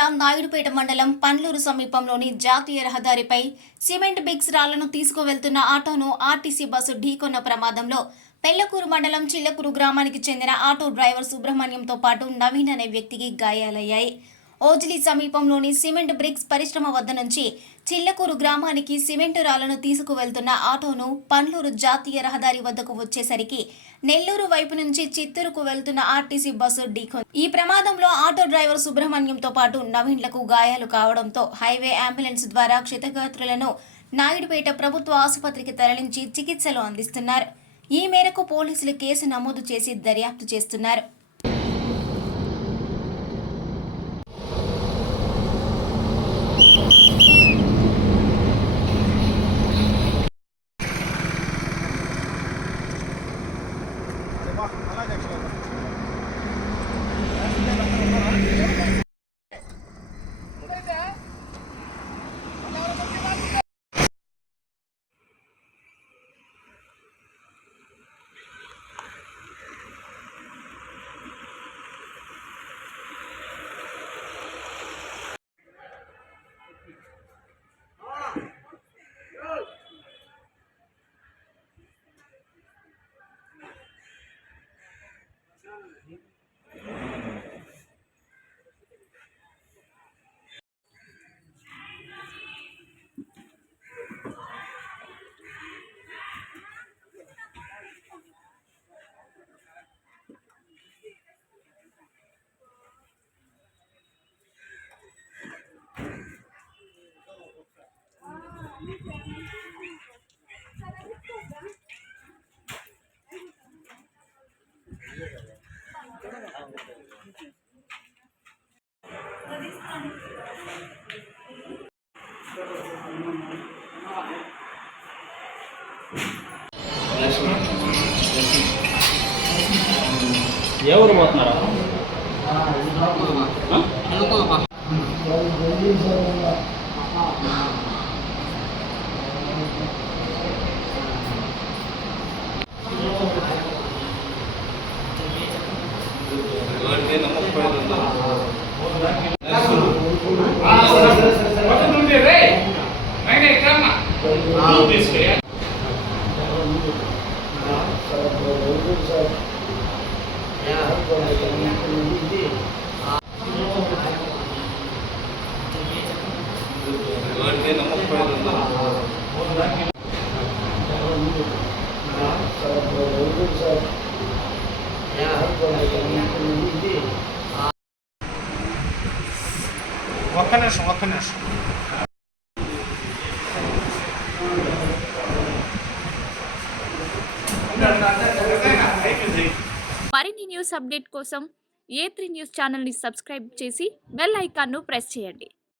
జిల్లా నాయుడుపేట మండలం పండ్లూరు సమీపంలోని జాతీయ రహదారిపై సిమెంట్ బిగ్స్ రాళ్లను తీసుకువెళ్తున్న ఆటోను ఆర్టీసీ బస్సు ఢీకొన్న ప్రమాదంలో పెళ్లకూరు మండలం చిల్లకూరు గ్రామానికి చెందిన ఆటో డ్రైవర్ సుబ్రహ్మణ్యంతో పాటు నవీన్ అనే వ్యక్తికి గాయాలయ్యాయి. ఓజిలి సమీపంలోని సిమెంట్ బ్రిక్స్ పరిశ్రమ వద్ద నుంచి చిల్లకూరు గ్రామానికి సిమెంటు రాళ్లను తీసుకువెళ్తున్న ఆటోను పండ్లూరు జాతీయ రహదారి వద్దకు వచ్చేసరికి నెల్లూరు వైపు నుంచి చిత్తూరుకు వెళ్తున్న ఆర్టీసీ బస్సు ఢీకొంది. ఈ ప్రమాదంలో ఆటో డ్రైవర్ సుబ్రహ్మణ్యంతో పాటు నవీన్లకు గాయాలు కావడంతో హైవే అంబులెన్స్ ద్వారా క్షతగాత్రులను నాయుడుపేట ప్రభుత్వ ఆసుపత్రికి తరలించి చికిత్సలు అందిస్తున్నారు. ఈ మేరకు పోలీసులు కేసు నమోదు చేసి దర్యాప్తు చేస్తున్నారు. ఎవరు పోతున్నారా? ఒక్క నిమిషం మరిన్ని న్యూస్ అప్డేట్ కోసం A3 న్యూస్ ఛానల్ని సబ్స్క్రైబ్ చేసి బెల్ ఐకాన్ను ప్రెస్ చేయండి.